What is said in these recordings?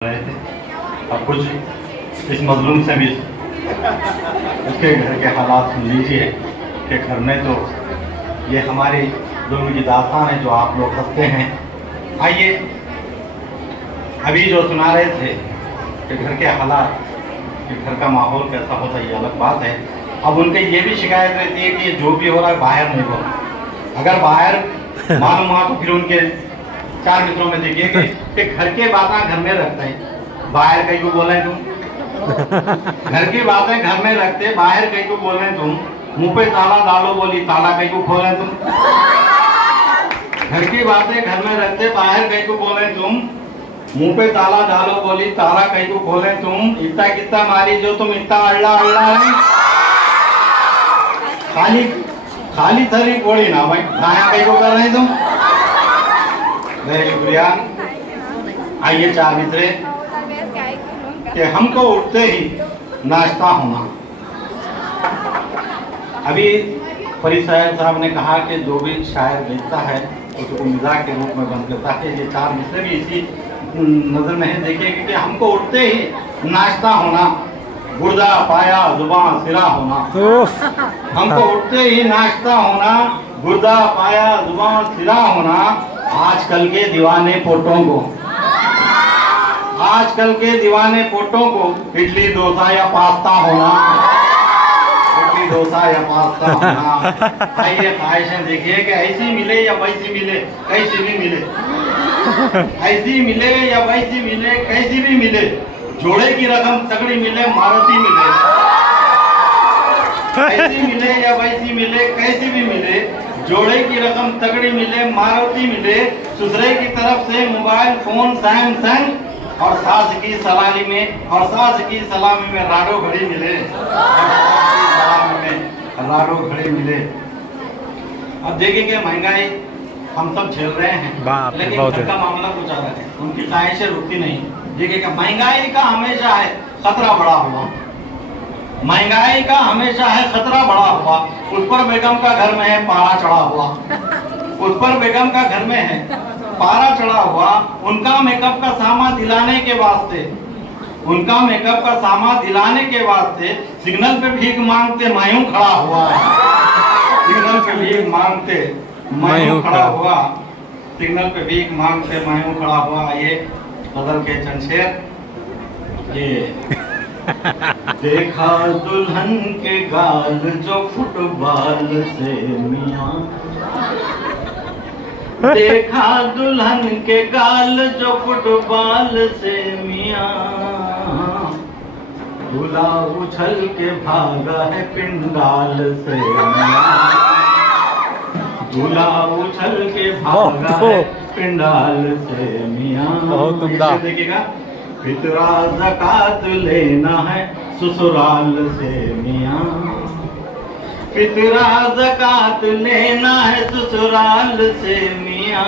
रहे थे और कुछ इस मजलूम से भी उसके घर के हालात सुन लीजिए कि घर में तो ये हमारी जुल्म की दास्तान है जो आप लोग हंसते हैं। आइए अभी जो सुना रहे थे कि घर के हालात कि घर का माहौल कैसा होता है ये अलग बात है। अब उनके ये भी शिकायत रहती है कि जो भी हो रहा है बाहर नहीं हो रहा। अगर बाहर मालूम हुआ तो फिर उनके चार मित्रों में देखिए कि घर के बातें घर में रखते हैं, बाहर कहीं को बोले तुम। घर की बातें घर में रखते, बाहर कहीं को बोले तुम। मुंह पे ताला डालो बोली ताला कहीं को खोले तुम। घर की बातें घर में रखते, बाहर कहीं को बोले तुम। मुंह पे ताला डालो बोली ताला कहीं को खोले तुम। इतना कितना मारी जो तुम इतना अल्लाह अल्लाह है। खाली खाली थली कोड़ी ना भाई नया कहीं को कर रहे तुम। शुक्रिया। आइए चार मित्रे कि हमको उठते ही नाश्ता होना। अभी फरीद साहब ने कहा कि जो भी शायर लिखता है उसको मिजाज के रूप में बंद करता है। ये चार मित्रे भी इसी नजर में है। देखिए कि हमको उठते ही नाश्ता होना, गुर्दा पाया जुबान सिरा होना। हमको उठते ही नाश्ता होना, गुर्दा पाया जुबान सिरा होना। आजकल के दीवाने पोटों को, आजकल के दीवाने पोटों को इडली डोसा या पास्ता होना, इडली डोसा या पास्ता होना। आइए ख्वाहिशें देखिए कि ऐसी मिले या वैसी मिले, कैसी भी मिले। ऐसी मिले या वैसी मिले, कैसी भी मिले। जोड़े की रकम तगड़ी मिले, मारुति मिले। ऐसी मिले या वैसी मिले, कैसी भी मिले। जोड़े की रकम तगड़ी मिले, मारुति मिले। ससुरे की तरफ से मोबाइल फोन सैमसंग और सास की सलामी में राडो घड़ी मिले। राडो घड़ी मिले। अब देखिए कि महंगाई हम सब झेल रहे हैं, लेकिन घर का मामला कुछ अलग है। उनकी ख्वाहिशें रुकती नहीं। देखिए कि महंगाई का हमेशा है खतरा बड़ा हुआ। महंगाई का हमेशा है खतरा बड़ा हुआ। उस पर बेगम का घर में है पारा चढ़ा हुआ। उस पर बेगम का घर में है पारा चढ़ा हुआ। उनका मेकअप का सामान दिलाने के वास्ते, उनका मेकअप का सामान दिलाने के वास्ते सिग्नल पे भीख मांगते मायूं खड़ा हुआ है। सिग्नल पे भीख मांगते मायूं खड़ा हुआ। सिग्नल पे भीख मांगते मायूं खड़ा हुआ। ये बदल के चंशेर ये देखा दुल्हन के गाल जो फुटबॉल से मियां। देखा दुल्हन के गाल जो फुटबॉल से मियां। दूल्हा उछल के भागा है पिंडाल से मियां। दूल्हा उछल के भागा है पिंडाल से मियां। देखिएगा फितरा ज़कात लेना है ससुराल से मियां। फितरा ज़कात लेना है ससुराल से मियां।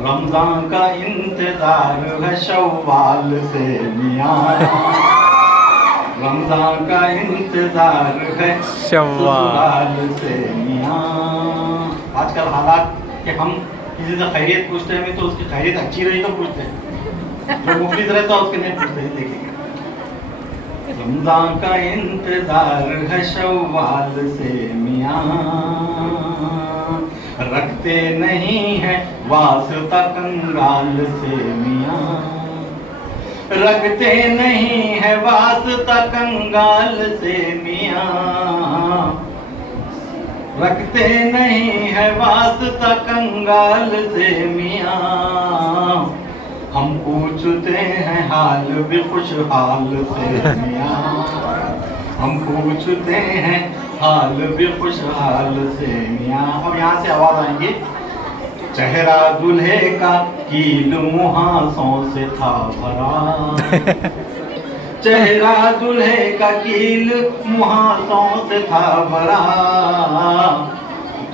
रमजान का इंतजार है शव्वाल से मियां। रमजान का इंतजार है शव्वाल से मियां। आजकल हालात कि हम किसी से खैरियत पूछते हैं तो उसकी खैरियत अच्छी रही तो पूछते हैं, जो मुफलिस रहता है उसके नहीं पूछते। देखिएगा रमजान का इंतजार है शव्वाल से मियां। रखते नहीं है वास्ता कंगाल से मियां। रखते नहीं है वास्ता कंगाल से मियां। रखते नहीं है वास्ता कंगाल से मियां। हम पूछते हैं हाल भी खुशहाल से मियां। हम पूछते हैं हाल भी खुशहाल से मियां। अब यहाँ से आवाज आएंगी। चेहरा दूल्हे का कील मुहासों से था भरा। चेहरा दूल्हे का कील मुहासों से था भरा।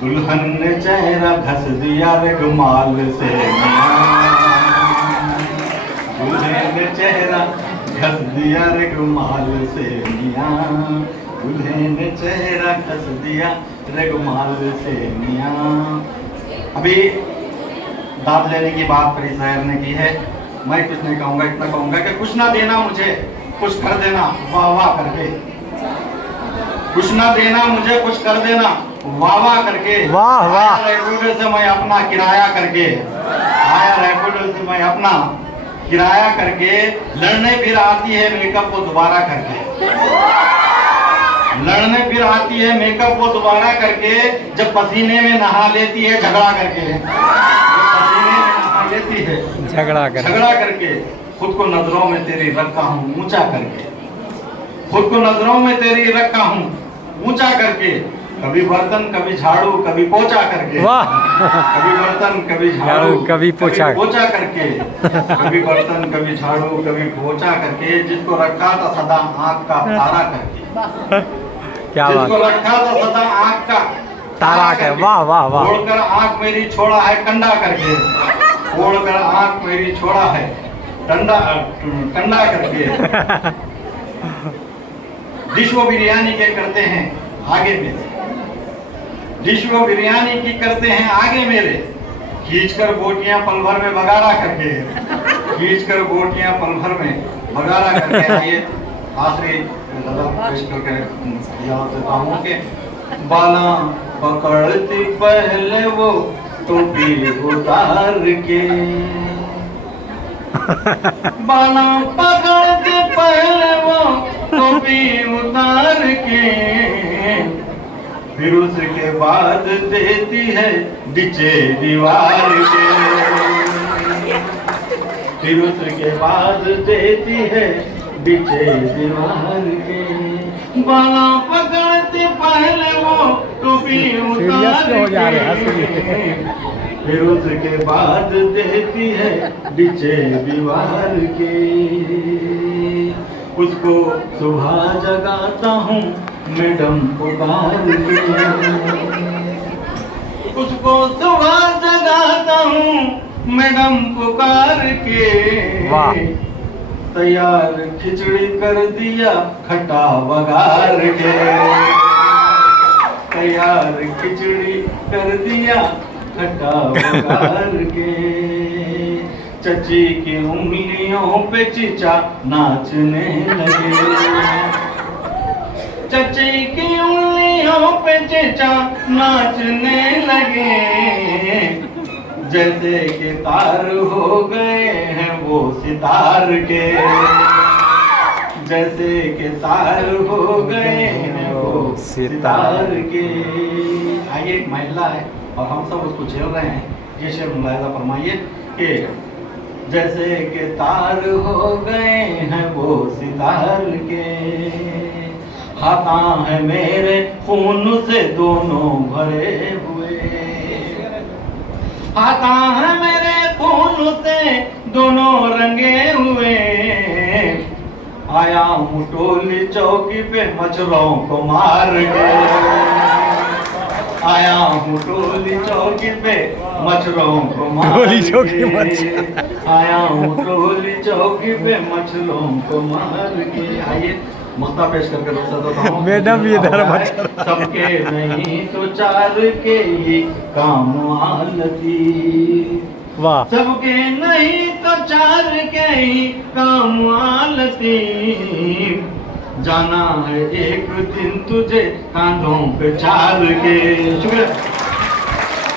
दुल्हन ने चेहरा घस दिया रुमाल से मियां। दूल्हे ने चेहरा घस दिया रुमाल से मियां। दूल्हे ने चेहरा घस दिया रुमाल से मियां। अभी दाद लेने की बात फरीद साहब ने की है। मैं कुछ नहीं कहूँगा, इतना कहूँगा कि कुछ ना देना मुझे, कुछ कर देना वाह वाह करके। कुछ ना देना मुझे, कुछ कर देना वाह वाह करके। वाह वाह। रैपिडो से मैं अपना किराया करके आया, रैपिडो से मैं अपना किराया करके। लड़ने फिर आती है मेकअप को दोबारा करके, लड़ने फिर आती है मेकअप को दोबारा करके। जब पसीने में नहा लेती है झगड़ा करके, पसीने में नहा लेती है झगड़ा करके। खुद को नजरों में तेरी रखा हूँ ऊंचा करके, खुद को नजरों में तेरी रखा हूँ ऊंचा करके। कभी बर्तन कभी झाड़ू कभी पोछा करके, कभी बर्तन कभी झाड़ू कभी पोछा करके, कभी बर्तन कभी झाड़ू कभी पोछा करके। जिसको रखा था सदा आँख का तारा करके, क्या बात, जिसको रखा था सदा आँख का तारा करके। वाह वाह वाह। छोड़कर आँख मेरी छोड़ा है कंडा करके, छोड़कर आँख मेरी छोड़ा है कंडा करके। डिश वो बिरयानी के करते हैं आगे मेरे, डिश वो बिरयानी की करते हैं आगे मेरे। खींचकर बोटियां पल भर में बगाड़ा करके, खींचकर बोटियां पल भर में बगाड़ा करके। आइए आखिरी पेश करके याद देता हूँ कि बाला पकड़ती पहले वो टोपी उतार के, बाला पकड़ती पहले वो टोपी उतार के। फिर उसके बाद देती है नीचे दीवार के, फिर उसके बाद देती है नीचे दीवार के। बाला पकड़ते पहले वो टोपी उतार के, फिर उसके बाद देती है नीचे दीवार के। उसको सुबह जगाता हूँ मैडम पुकार के, उसको सुबह जगाता हूँ मैडम पुकार के। तैयार खिचड़ी कर दिया खट्टा बघार के, तैयार खिचड़ी कर दिया खट्टा बघार के। चची की उंगलियों पे चीचा नाचने लगे, चची की उंगलियों पे चीचा नाचने लगे। जैसे के तार हो गए हैं वो सितार के, जैसे के तार हो गए हैं वो सितार के। आइए एक महिला है और हम सब उसको झेल रहे हैं। ये शेर मुलाहिजा फरमाइए कि जैसे के तार हो गए हैं वो सितार के। हाथा है मेरे खून से दोनों भरे हुए, हाथा है मेरे खून से दोनों रंगे हुए। आया हूँ टोली चौकी पे मच्छरों को मार के, आया हूँ टोली चौकी पे मच्छरों को मार के। आया हूँ टोली चौकी पे मच्छरों को मार के। आइए मुस्ता पेश करके रुखसत हूँ। मैडम ये धर्म सबके नहीं तो चार के ही काम आलती, वाह। सबके नहीं तो चार के ही काम आलती। जाना है एक दिन तुझे कांधों पे चार के। शुक्रिया।